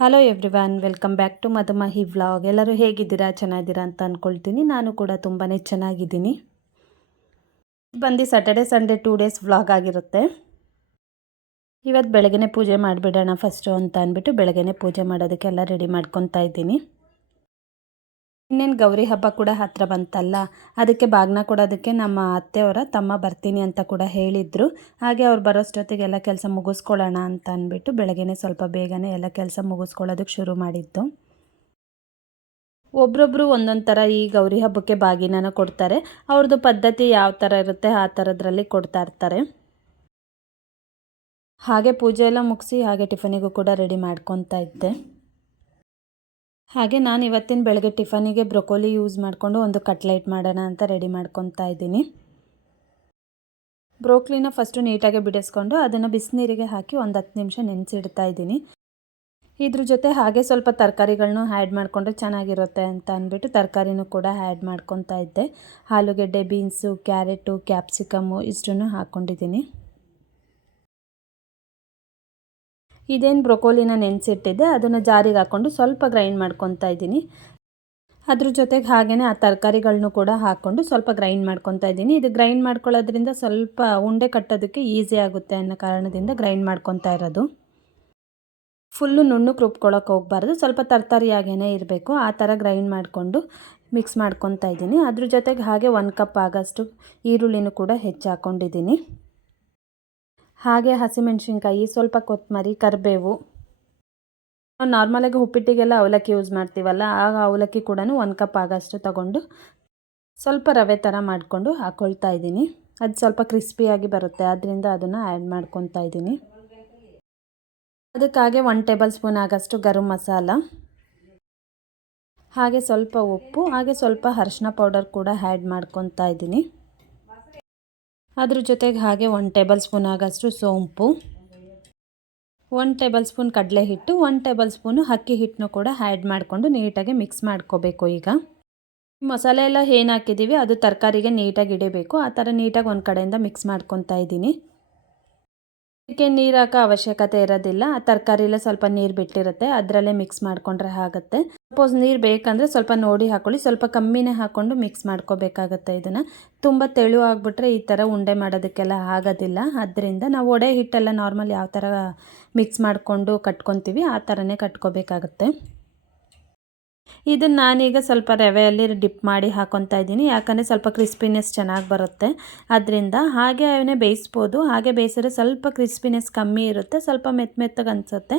Hello everyone welcome back to Madhumahi vlog ಎಲ್ಲರೂ ಹೇಗಿದ್ದೀರಾ? ಚೆನ್ನಾಗಿದ್ದೀರಾ ಅಂತ ಅಂದ್ಕೊಳ್ತೀನಿ ನಾನು ಕೂಡ ತುಂಬಾ ಚೆನ್ನಾಗಿದ್ದೀನಿ. ಬಂದು Saturday Sunday two days vlog ಆಗಿರುತ್ತೆ. ಇವತ್ತು ಬೆಳಗ್ಗೆ ಪೂಜೆ ಮಾಡಿಬಿಡೋಣ ಫಸ್ಟು ಅಂತ ಅಂದ್ಬಿಟ್ಟು ಬೆಳಗ್ಗೆ ಪೂಜೆ ಮಾಡೋದಕ್ಕೆಲ್ಲ ರೆಡಿ ಮಾಡ್ಕೊತಾ ಇದ್ದೀನಿ. ಇನ್ನೇನು ಗೌರಿ ಹಬ್ಬ ಕೂಡ ಹತ್ತಿರ ಬಂತಲ್ಲ, ಅದಕ್ಕೆ ಬಾಗ್ನ ಕೊಡೋದಕ್ಕೆ ನಮ್ಮ ಅತ್ತೆಯವರ ತಮ್ಮ ಬರ್ತೀನಿ ಅಂತ ಕೂಡ ಹೇಳಿದರು. ಹಾಗೆ ಅವ್ರು ಬರೋಷ್ಟೊತ್ತಿಗೆ ಎಲ್ಲ ಕೆಲಸ ಮುಗಿಸ್ಕೊಳ್ಳೋಣ ಅಂತ ಅಂದ್ಬಿಟ್ಟು ಬೆಳಗ್ಗೆ ಸ್ವಲ್ಪ ಬೇಗನೆ ಎಲ್ಲ ಕೆಲಸ ಮುಗಿಸ್ಕೊಳ್ಳೋದಕ್ಕೆ ಶುರು ಮಾಡಿದ್ದು. ಒಬ್ರೊಬ್ರು ಒಂದೊಂದು ಥರ ಈ ಗೌರಿ ಹಬ್ಬಕ್ಕೆ ಬಾಗಿನ ಕೊಡ್ತಾರೆ. ಅವ್ರದ್ದು ಪದ್ಧತಿ ಯಾವ ಥರ ಇರುತ್ತೆ ಆ ಥರದ್ರಲ್ಲಿ ಕೊಡ್ತಾ ಇರ್ತಾರೆ. ಹಾಗೆ ಪೂಜೆ ಎಲ್ಲ ಮುಗಿಸಿ ಹಾಗೆ ಟಿಫನಿಗೂ ಕೂಡ ರೆಡಿ ಮಾಡ್ಕೊತಾ ಇದ್ದೆ. ಹಾಗೆ ನಾನು ಇವತ್ತಿನ ಬೆಳಗ್ಗೆ ಟಿಫನಿಗೆ ಬ್ರೊಕೊಲಿ ಯೂಸ್ ಮಾಡಿಕೊಂಡು ಒಂದು ಕಟ್ಲೈಟ್ ಮಾಡೋಣ ಅಂತ ರೆಡಿ ಮಾಡ್ಕೊತಾ ಇದ್ದೀನಿ. ಬ್ರೋಕ್ಲಿನ ಫಸ್ಟು ನೀಟಾಗಿ ಬಿಡಿಸ್ಕೊಂಡು ಅದನ್ನು ಬಿಸಿನೀರಿಗೆ ಹಾಕಿ ಒಂದು ಹತ್ತು ನಿಮಿಷ ನೆನೆಸಿಡ್ತಾ ಇದ್ದೀನಿ. ಇದ್ರ ಜೊತೆ ಹಾಗೆ ಸ್ವಲ್ಪ ತರಕಾರಿಗಳನ್ನೂ ಆ್ಯಡ್ ಮಾಡಿಕೊಂಡ್ರೆ ಚೆನ್ನಾಗಿರುತ್ತೆ ಅಂತ ಅಂದ್ಬಿಟ್ಟು ತರಕಾರಿನೂ ಕೂಡ ಆ್ಯಡ್ ಮಾಡ್ಕೊತಾ ಇದ್ದೆ. ಆಲೂಗೆಡ್ಡೆ, ಬೀನ್ಸು, ಕ್ಯಾರೆಟು, ಕ್ಯಾಪ್ಸಿಕಮ್ಮು ಇಷ್ಟನ್ನು ಹಾಕ್ಕೊಂಡಿದ್ದೀನಿ. ಇದೇನು ಬ್ರೊಕೋಲಿನ ನೆನೆಸಿಟ್ಟಿದ್ದೆ, ಅದನ್ನು ಜಾರಿಗೆ ಹಾಕ್ಕೊಂಡು ಸ್ವಲ್ಪ ಗ್ರೈಂಡ್ ಮಾಡ್ಕೊತಾ ಇದ್ದೀನಿ. ಅದ್ರ ಜೊತೆಗೆ ಹಾಗೆಯೇ ಆ ತರಕಾರಿಗಳನ್ನೂ ಕೂಡ ಹಾಕ್ಕೊಂಡು ಸ್ವಲ್ಪ ಗ್ರೈಂಡ್ ಮಾಡ್ಕೊತಾ ಇದ್ದೀನಿ. ಇದು ಗ್ರೈಂಡ್ ಮಾಡ್ಕೊಳ್ಳೋದ್ರಿಂದ ಸ್ವಲ್ಪ ಉಂಡೆ ಕಟ್ಟೋದಕ್ಕೆ ಈಸಿ ಆಗುತ್ತೆ ಅನ್ನೋ ಕಾರಣದಿಂದ ಗ್ರೈಂಡ್ ಮಾಡ್ಕೊತಾ ಇರೋದು. ಫುಲ್ಲು ನುಣ್ಣು ರುಬ್ಕೊಳ್ಳೋಕೆ ಹೋಗಬಾರ್ದು. ಸ್ವಲ್ಪ ತರ್ತರಿಯಾಗೇ ಇರಬೇಕು. ಆ ಥರ ಗ್ರೈಂಡ್ ಮಾಡಿಕೊಂಡು ಮಿಕ್ಸ್ ಮಾಡ್ಕೊತಾ ಇದ್ದೀನಿ. ಅದ್ರ ಜೊತೆಗೆ ಹಾಗೆ ಒಂದು ಕಪ್ ಆಗೋಷ್ಟು ಈರುಳ್ಳಿನೂ ಕೂಡ ಹೆಚ್ಚಾಕೊಂಡಿದ್ದೀನಿ ಹಾಗೆ ಹಸಿಮೆಣ್ಸಿನ್ಕಾಯಿ, ಸ್ವಲ್ಪ ಕೊತ್ತಂಬರಿ ಕರಿಬೇವು. ನಾವು ನಾರ್ಮಲಾಗಿ ಉಪ್ಪಿಟ್ಟಿಗೆಲ್ಲ ಅವಲಕ್ಕಿ ಯೂಸ್ ಮಾಡ್ತೀವಲ್ಲ, ಆಗ ಅವಲಕ್ಕಿ ಕೂಡ ಒಂದು ಕಪ್ ಆಗಷ್ಟು ತಗೊಂಡು ಸ್ವಲ್ಪ ರವೆ ಥರ ಮಾಡಿಕೊಂಡು ಹಾಕ್ಕೊಳ್ತಾ ಇದ್ದೀನಿ. ಅದು ಸ್ವಲ್ಪ ಕ್ರಿಸ್ಪಿಯಾಗಿ ಬರುತ್ತೆ ಆದ್ದರಿಂದ ಅದನ್ನು ಆ್ಯಡ್ ಮಾಡ್ಕೊತಾ ಇದ್ದೀನಿ. ಅದಕ್ಕಾಗೆ ಒನ್ ಟೇಬಲ್ ಸ್ಪೂನ್ ಆಗಷ್ಟು ಗರಂ ಮಸಾಲ. ಹಾಗೆ ಸ್ವಲ್ಪ ಉಪ್ಪು, ಹಾಗೆ ಸ್ವಲ್ಪ ಅರಿಶಿನ ಪೌಡರ್ ಕೂಡ ಆ್ಯಡ್ ಮಾಡ್ಕೊತಾ ಇದ್ದೀನಿ. ಅದ್ರ ಜೊತೆಗೆ ಹಾಗೆ ಒನ್ ಟೇಬಲ್ ಸ್ಪೂನ್ ಆಗಷ್ಟು ಸೋಂಪು ಒನ್ ಟೇಬಲ್ ಸ್ಪೂನ್ ಕಡಲೆ ಹಿಟ್ಟು ಒನ್ ಟೇಬಲ್ ಸ್ಪೂನು ಅಕ್ಕಿ ಹಿಟ್ಟನ್ನು ಕೂಡ ಆ್ಯಡ್ ಮಾಡಿಕೊಂಡು ನೀಟಾಗಿ ಮಿಕ್ಸ್ ಮಾಡ್ಕೋಬೇಕು ಈಗ. ಮಸಾಲೆ ಎಲ್ಲ ಏನು ಹಾಕಿದ್ದೀವಿ ಅದು ತರಕಾರಿಗೆ ನೀಟಾಗಿ ಇಡಬೇಕು. ಆ ಥರ ನೀಟಾಗಿ ಒಂದು ಕಡೆಯಿಂದ ಮಿಕ್ಸ್ ಮಾಡ್ಕೊತಾ ಇದ್ದೀನಿ. ಇದಕ್ಕೆ ನೀರು ಹಾಕೋ ಅವಶ್ಯಕತೆ ಇರೋದಿಲ್ಲ. ಆ ತರಕಾರಿಲೇ ಸ್ವಲ್ಪ ನೀರು ಬಿಟ್ಟಿರುತ್ತೆ. ಅದರಲ್ಲೇ ಮಿಕ್ಸ್ ಮಾಡಿಕೊಂಡ್ರೆ ಆಗುತ್ತೆ. ಸಪೋಸ್ ನೀರು ಬೇಕಂದರೆ ಸ್ವಲ್ಪ ನೋಡಿ ಹಾಕೊಳ್ಳಿ. ಸ್ವಲ್ಪ ಕಮ್ಮಿನೇ ಹಾಕ್ಕೊಂಡು ಮಿಕ್ಸ್ ಮಾಡ್ಕೋಬೇಕಾಗತ್ತೆ ಇದನ್ನು. ತುಂಬ ತೆಳು ಆಗಿಬಿಟ್ರೆ ಈ ಥರ ಉಂಡೆ ಮಾಡೋದಕ್ಕೆಲ್ಲ ಆಗೋದಿಲ್ಲ. ಅದರಿಂದ ನಾವು ಒಡೆ ಹಿಟ್ಟೆಲ್ಲ ನಾರ್ಮಲ್ ಯಾವ ಥರ ಮಿಕ್ಸ್ ಮಾಡಿಕೊಂಡು ಕಟ್ಕೊತೀವಿ, ಆ ಥರನೇ ಕಟ್ಕೋಬೇಕಾಗತ್ತೆ. ಇದನ್ನು ನಾನೀಗ ಸ್ವಲ್ಪ ರವೆಯಲ್ಲಿ ಡಿಪ್ ಮಾಡಿ ಹಾಕೊತಾ ಇದ್ದೀನಿ. ಯಾಕಂದರೆ ಸ್ವಲ್ಪ ಕ್ರಿಸ್ಪಿನೆಸ್ ಚೆನ್ನಾಗಿ ಬರುತ್ತೆ. ಅದರಿಂದ ಹಾಗೆ ಅವನೇ ಬೇಯಿಸ್ಬೋದು. ಹಾಗೆ ಬೇಯಿಸಿದ್ರೆ ಸ್ವಲ್ಪ ಕ್ರಿಸ್ಪಿನೆಸ್ ಕಮ್ಮಿ ಇರುತ್ತೆ. ಸ್ವಲ್ಪ ಮೆತ್ತ ಮೆತ್ತಗೆ ಅನಿಸುತ್ತೆ.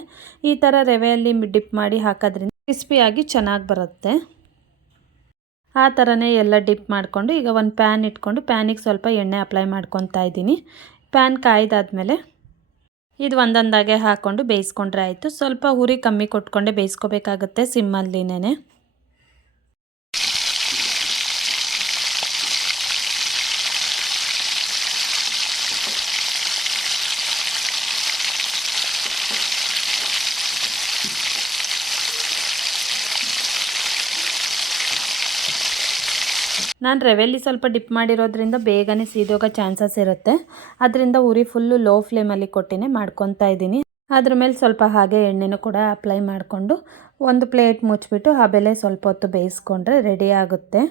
ಈ ಥರ ರವೆಯಲ್ಲಿ ಡಿಪ್ ಮಾಡಿ ಹಾಕೋದ್ರಿಂದ ಕ್ರಿಸ್ಪಿಯಾಗಿ ಚೆನ್ನಾಗಿ ಬರುತ್ತೆ. ಆ ಥರನೇ ಎಲ್ಲ ಡಿಪ್ ಮಾಡಿಕೊಂಡು ಈಗ ಒಂದು ಪ್ಯಾನ್ ಇಟ್ಕೊಂಡು ಪ್ಯಾನಿಗೆ ಸ್ವಲ್ಪ ಎಣ್ಣೆ ಅಪ್ಲೈ ಮಾಡ್ಕೊತಾ ಇದ್ದೀನಿ. ಪ್ಯಾನ್ ಕಾಯ್ದಾದ್ಮೇಲೆ ಇದು ಒಂದೊಂದಾಗೆ ಹಾಕ್ಕೊಂಡು ಬೇಯಿಸ್ಕೊಂಡ್ರೆ ಆಯಿತು. ಸ್ವಲ್ಪ ಹುರಿ ಕಮ್ಮಿ ಕೊಟ್ಕೊಂಡೆ ಬೇಯಿಸ್ಕೋಬೇಕಾಗುತ್ತೆ ಸಿಮ್ಮಲ್ಲಿನೇ ನಾನು ರವೆಲ್ಲಿ ಸ್ವಲ್ಪ ಡಿಪ್ ಮಾಡಿರೋದ್ರಿಂದ ಬೇಗನೆ ಸೀದೋಗೋ ಚಾನ್ಸಸ್ ಇರುತ್ತೆ. ಅದರಿಂದ ಉರಿ ಫುಲ್ಲು ಲೋ ಫ್ಲೇಮಲ್ಲಿ ಕೊಟ್ಟಿನೇ ಮಾಡ್ಕೊತಾ ಇದ್ದೀನಿ. ಅದ್ರ ಮೇಲೆ ಸ್ವಲ್ಪ ಹಾಗೆ ಎಣ್ಣೆನೂ ಕೂಡ ಅಪ್ಲೈ ಮಾಡಿಕೊಂಡು ಒಂದು ಪ್ಲೇಟ್ ಮುಚ್ಚಿಬಿಟ್ಟು ಆ ಬೆಲೆ ಸ್ವಲ್ಪ ಹೊತ್ತು ಬೇಯಿಸ್ಕೊಂಡ್ರೆ ರೆಡಿ ಆಗುತ್ತೆ.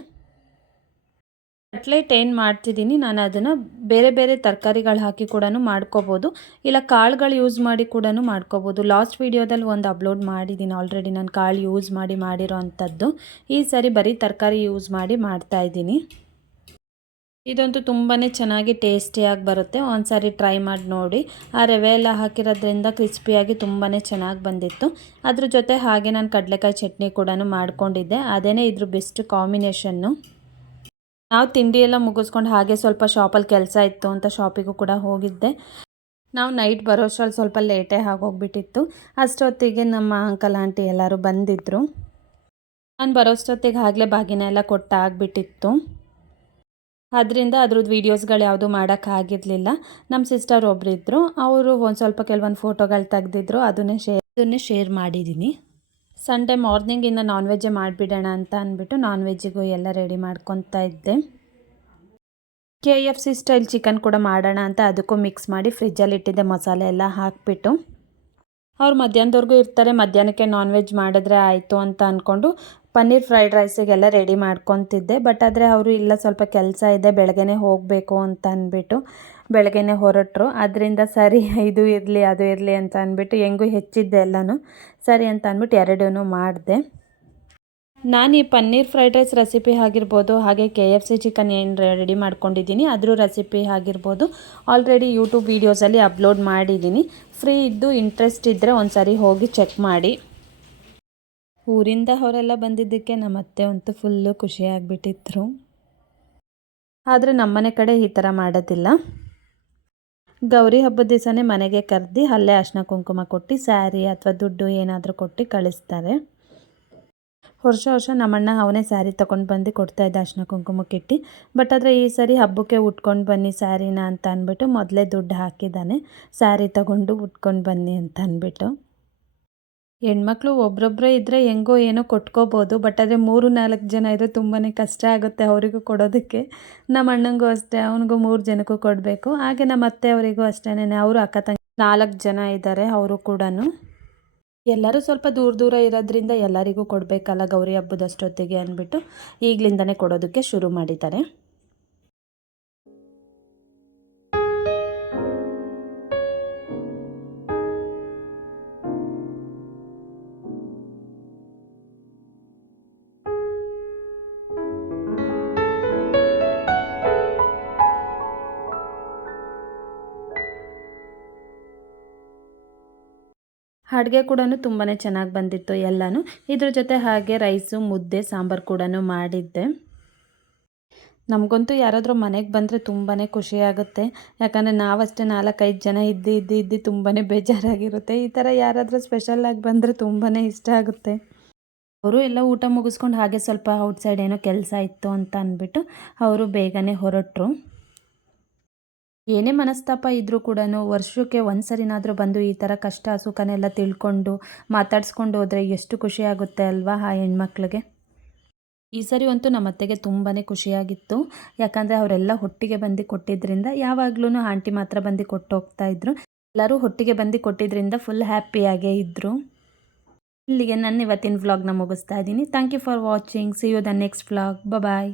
ಕಟ್ಲೆಟ್ ಏನು ಮಾಡ್ತಿದ್ದೀನಿ, ನಾನು ಅದನ್ನು ಬೇರೆ ಬೇರೆ ತರಕಾರಿಗಳು ಹಾಕಿ ಕೂಡ ಮಾಡ್ಕೋಬೋದು. ಇಲ್ಲ ಕಾಳುಗಳು ಯೂಸ್ ಮಾಡಿ ಕೂಡ ಮಾಡ್ಕೋಬೋದು. ಲಾಸ್ಟ್ ವೀಡಿಯೋದಲ್ಲಿ ಒಂದು ಅಪ್ಲೋಡ್ ಮಾಡಿದ್ದೀನಿ ಆಲ್ರೆಡಿ ನಾನು ಕಾಳು ಯೂಸ್ ಮಾಡಿ ಮಾಡಿರೋ ಅಂಥದ್ದು. ಈ ಸರಿ ಬರೀ ತರಕಾರಿ ಯೂಸ್ ಮಾಡಿ ಮಾಡ್ತಾ ಇದ್ದೀನಿ. ಇದಂತೂ ತುಂಬಾ ಚೆನ್ನಾಗಿ ಟೇಸ್ಟಿಯಾಗಿ ಬರುತ್ತೆ. ಒಂದು ಸಾರಿ ಟ್ರೈ ಮಾಡಿ ನೋಡಿ. ಆ ರವೆ ಎಲ್ಲ ಹಾಕಿರೋದ್ರಿಂದ ಕ್ರಿಸ್ಪಿಯಾಗಿ ತುಂಬಾ ಚೆನ್ನಾಗಿ ಬಂದಿತ್ತು. ಅದ್ರ ಜೊತೆ ಹಾಗೆ ನಾನು ಕಡಲೆಕಾಯಿ ಚಟ್ನಿ ಕೂಡ ಮಾಡ್ಕೊಂಡಿದ್ದೆ. ಅದೇ ಇದ್ರ ಬೆಸ್ಟ್ ಕಾಂಬಿನೇಷನ್ನು. ನಾವು ತಿಂಡಿ ಎಲ್ಲ ಮುಗಿಸ್ಕೊಂಡು ಹಾಗೆ ಸ್ವಲ್ಪ ಶಾಪಲ್ಲಿ ಕೆಲಸ ಇತ್ತು ಅಂತ ಶಾಪಿಗೂ ಕೂಡ ಹೋಗಿದ್ದೆ. ನಾವು ನೈಟ್ ಬರೋಷ್ಟರಲ್ಲಿ ಸ್ವಲ್ಪ ಲೇಟೇ ಆಗೋಗ್ಬಿಟ್ಟಿತ್ತು. ಅಷ್ಟೊತ್ತಿಗೆ ನಮ್ಮ ಅಂಕಲ್, ಆಂಟಿ ಎಲ್ಲರೂ ಬಂದಿದ್ದರು ನಾನು ಬರೋಷ್ಟೊತ್ತಿಗೆ ಆಗಲೇ ಬಾಗಿನ ಎಲ್ಲ ಕೊಟ್ಟಾಗ್ಬಿಟ್ಟಿತ್ತು ಅದರಿಂದ ಅದ್ರದ್ದು ವೀಡಿಯೋಸ್ಗಳು ಯಾವುದು ಮಾಡೋಕ್ಕಾಗಿರಲಿಲ್ಲ ನಮ್ಮ ಸಿಸ್ಟರ್ ಒಬ್ಬರಿದ್ದರು ಅವರು ಒಂದು ಸ್ವಲ್ಪ ಕೆಲವೊಂದು ಫೋಟೋಗಳು ತೆಗೆದಿದ್ರು. ಅದನ್ನೇ ಶೇರ್ ಅದನ್ನೇ ಶೇರ್ ಮಾಡಿದ್ದೀನಿ ಸಂಡೇ ಮಾರ್ನಿಂಗ್ ಇನ್ನು ನಾನ್ ವೆಜ್ಜೇ ಮಾಡಿಬಿಡೋಣ ಅಂತ ಅಂದ್ಬಿಟ್ಟು ನಾನ್ ವೆಜ್ಜಿಗೂ ಎಲ್ಲ ರೆಡಿ ಮಾಡ್ಕೊತಾ ಇದ್ದೆ. K F C style chicken ಕೂಡ ಮಾಡೋಣ ಅಂತ ಅದಕ್ಕೂ ಮಿಕ್ಸ್ ಮಾಡಿ ಫ್ರಿಜ್ಜಲ್ಲಿ ಇಟ್ಟಿದ್ದೆ ಮಸಾಲೆ ಎಲ್ಲ ಹಾಕಿಬಿಟ್ಟು. ಅವ್ರು ಮಧ್ಯಾಹ್ನದವರೆಗೂ ಇರ್ತಾರೆ, ಮಧ್ಯಾಹ್ನಕ್ಕೆ ನಾನ್ ವೆಜ್ ಮಾಡಿದ್ರೆ ಆಯಿತು ಅಂತ ಅಂದ್ಕೊಂಡು ಪನ್ನೀರ್ ಫ್ರೈಡ್ ರೈಸಿಗೆಲ್ಲ ರೆಡಿ ಮಾಡ್ಕೊತಿದ್ದೆ. ಬಟ್ ಆದರೆ ಅವರು ಇಲ್ಲ, ಸ್ವಲ್ಪ ಕೆಲಸ ಇದೆ, ಬೆಳಗ್ಗೆನೇ ಹೋಗಬೇಕು ಅಂತ ಅಂದ್ಬಿಟ್ಟು ಬೆಳಗ್ಗೆನೇ ಹೊರಟರು. ಅದರಿಂದ ಸರಿ, ಇದು ಇರಲಿ, ಅದು ಇರಲಿ ಅಂತ ಅಂದ್ಬಿಟ್ಟು ಹೆಂಗೂ ಹೆಚ್ಚಿದ್ದೆ ಎಲ್ಲನೂ. ಸರಿ ಅಂತ ಅಂದ್ಬಿಟ್ಟು ಎರಡೂ ಮಾಡಿದೆ. ನಾನು ಈ ಪನ್ನೀರ್ ಫ್ರೈಡ್ ರೈಸ್ ರೆಸಿಪಿ ಆಗಿರ್ಬೋದು, ಹಾಗೆ ಕೆ ಎಫ್ ಸಿ ಚಿಕನ್ ಏನು ರೆಡಿ ಮಾಡ್ಕೊಂಡಿದ್ದೀನಿ. ಅದ್ರ ರೆಸಿಪಿ ಆಗಿರ್ಬೋದು. ಆಲ್ರೆಡಿ ಯೂಟ್ಯೂಬ್ ವೀಡಿಯೋಸಲ್ಲಿ ಅಪ್ಲೋಡ್ ಮಾಡಿದ್ದೀನಿ. ಫ್ರೀ ಇದ್ದು ಇಂಟ್ರೆಸ್ಟ್ ಇದ್ದರೆ ಒಂದು ಸಾರಿ ಹೋಗಿ ಚೆಕ್ ಮಾಡಿ. ಊರಿಂದ ಅವರೆಲ್ಲ ಬಂದಿದ್ದಕ್ಕೆ ನಮ್ಮ ಅತ್ತೆ ಅಂತೂ ಫುಲ್ಲು ಖುಷಿಯಾಗಿಬಿಟ್ಟಿದ್ರು ಆದರೆ ನಮ್ಮನೆ ಕಡೆ ಈ ಥರ ಮಾಡೋದಿಲ್ಲ. ಗೌರಿ ಹಬ್ಬದ ದಿವಸನೇ ಮನೆಗೆ ಕರೆದು ಅಲ್ಲೇ ಅರ್ಶಿನ ಕುಂಕುಮ ಕೊಟ್ಟು ಸ್ಯಾರಿ ಅಥವಾ ದುಡ್ಡು ಏನಾದರೂ ಕೊಟ್ಟು ಕಳಿಸ್ತಾರೆ. ವರ್ಷ ವರ್ಷ ನಮ್ಮಣ್ಣ ಅವನೇ ಸ್ಯಾರಿ ತೊಗೊಂಡು ಬಂದು ಕೊಡ್ತಾಯಿದ್ದ ಅರ್ಶಿನ ಕುಂಕುಮಕ್ಕಿಟ್ಟು ಬಟ್ ಆದರೆ ಈ ಸರಿ ಹಬ್ಬಕ್ಕೆ ಉಟ್ಕೊಂಡು ಬನ್ನಿ ಸ್ಯಾರಿನ ಅಂತ ಅಂದ್ಬಿಟ್ಟು ಮೊದಲೇ ದುಡ್ಡು ಹಾಕಿದ್ದಾನೆ. ಸ್ಯಾರಿ ತೊಗೊಂಡು ಉಟ್ಕೊಂಡು ಬನ್ನಿ ಅಂತ ಅಂದ್ಬಿಟ್ಟು. ಹೆಣ್ಮಕ್ಳು ಒಬ್ಬೊಬ್ಬರೇ ಇದ್ದರೆ ಹೆಂಗೋ ಏನೋ ಕೊಟ್ಕೋಬೋದು ಬಟ್ ಆದರೆ ಮೂರು ನಾಲ್ಕು ಜನ ಇದ್ದರೆ ತುಂಬಾ ಕಷ್ಟ ಆಗುತ್ತೆ ಅವರಿಗೂ ಕೊಡೋದಕ್ಕೆ. ನಮ್ಮ ಅಣ್ಣಂಗೂ ಅಷ್ಟೇ, ಅವನಿಗೂ ಮೂರು ಜನಕ್ಕೂ ಕೊಡಬೇಕು. ಹಾಗೆ ನಮ್ಮ ಅತ್ತೆ ಅವರಿಗೂ ಅಷ್ಟೇನೆ, ಅವರು ಅಕ್ಕ ತಂಗಿ ನಾಲ್ಕು ಜನ ಇದ್ದಾರೆ ಅವರು ಕೂಡ ಎಲ್ಲರೂ ಸ್ವಲ್ಪ ದೂರ ದೂರ ಇರೋದ್ರಿಂದ ಎಲ್ಲರಿಗೂ ಕೊಡಬೇಕಲ್ಲ ಗೌರಿ ಹಬ್ಬದಷ್ಟೊತ್ತಿಗೆ ಅಂದ್ಬಿಟ್ಟು ಈಗಲಿಂದನೇ ಕೊಡೋದಕ್ಕೆ ಶುರು ಮಾಡಿದ್ದಾರೆ. ಅಡುಗೆ ಕೂಡ ತುಂಬಾ ಚೆನ್ನಾಗಿ ಬಂದಿತ್ತು ಎಲ್ಲನೂ. ಇದ್ರ ಜೊತೆ ಹಾಗೆ ರೈಸು, ಮುದ್ದೆ, ಸಾಂಬಾರು ಕೂಡ ಮಾಡಿದ್ದೆ. ನಮಗಂತೂ ಯಾರಾದರೂ ಮನೆಗೆ ಬಂದರೆ ತುಂಬಾ ಖುಷಿಯಾಗುತ್ತೆ ಯಾಕಂದರೆ ನಾವಷ್ಟೇ ನಾಲ್ಕೈದು ಜನ ಇದ್ದು ಇದ್ದು ಇದ್ದು ತುಂಬಾ ಬೇಜಾರಾಗಿರುತ್ತೆ. ಈ ಥರ ಯಾರಾದರೂ ಸ್ಪೆಷಲ್ಲಾಗಿ ಬಂದರೆ ತುಂಬಾ ಇಷ್ಟ ಆಗುತ್ತೆ. ಅವರು ಎಲ್ಲ ಊಟ ಮುಗಿಸ್ಕೊಂಡು ಹಾಗೆ ಸ್ವಲ್ಪ ಔಟ್ಸೈಡ್ ಏನೋ ಕೆಲಸ ಇತ್ತು ಅಂತ ಅಂದ್ಬಿಟ್ಟು ಅವರು ಬೇಗನೆ ಹೊರಟರು. ಏನೇ ಮನಸ್ತಾಪ ಇದ್ದರೂ ಕೂಡ ವರ್ಷಕ್ಕೆ ಒಂದು ಸರಿನಾದರೂ ಬಂದು ಈ ಥರ ಕಷ್ಟ ಸುಖನೆಲ್ಲ ತಿಳ್ಕೊಂಡು ಮಾತಾಡ್ಸ್ಕೊಂಡು ಹೋದರೆ ಎಷ್ಟು ಖುಷಿ ಆಗುತ್ತೆ ಅಲ್ವಾ ಆ ಹೆಣ್ಮಕ್ಳಿಗೆ? ಈ ಸರಿ ಅಂತೂ ನಮ್ಮ ಅತ್ತೆಗೆ ತುಂಬಾ ಖುಷಿಯಾಗಿತ್ತು. ಯಾಕಂದರೆ ಅವರೆಲ್ಲ ಹೊಟ್ಟಿಗೆ ಬಂದು ಕೊಟ್ಟಿದ್ದರಿಂದ ಯಾವಾಗಲೂ ಆಂಟಿ ಮಾತ್ರ ಬಂದು ಕೊಟ್ಟು ಹೋಗ್ತಾ ಇದ್ರು. ಎಲ್ಲರೂ ಹೊಟ್ಟಿಗೆ ಬಂದು ಕೊಟ್ಟಿದ್ದರಿಂದ ಫುಲ್ ಹ್ಯಾಪಿಯಾಗೇ ಇದ್ದರು ಇಲ್ಲಿಗೆ ನಾನು ಇವತ್ತಿನ ವ್ಲಾಗ್ನ ಮುಗಿಸ್ತಾ ಇದ್ದೀನಿ. Thank you for watching see you the next vlog bye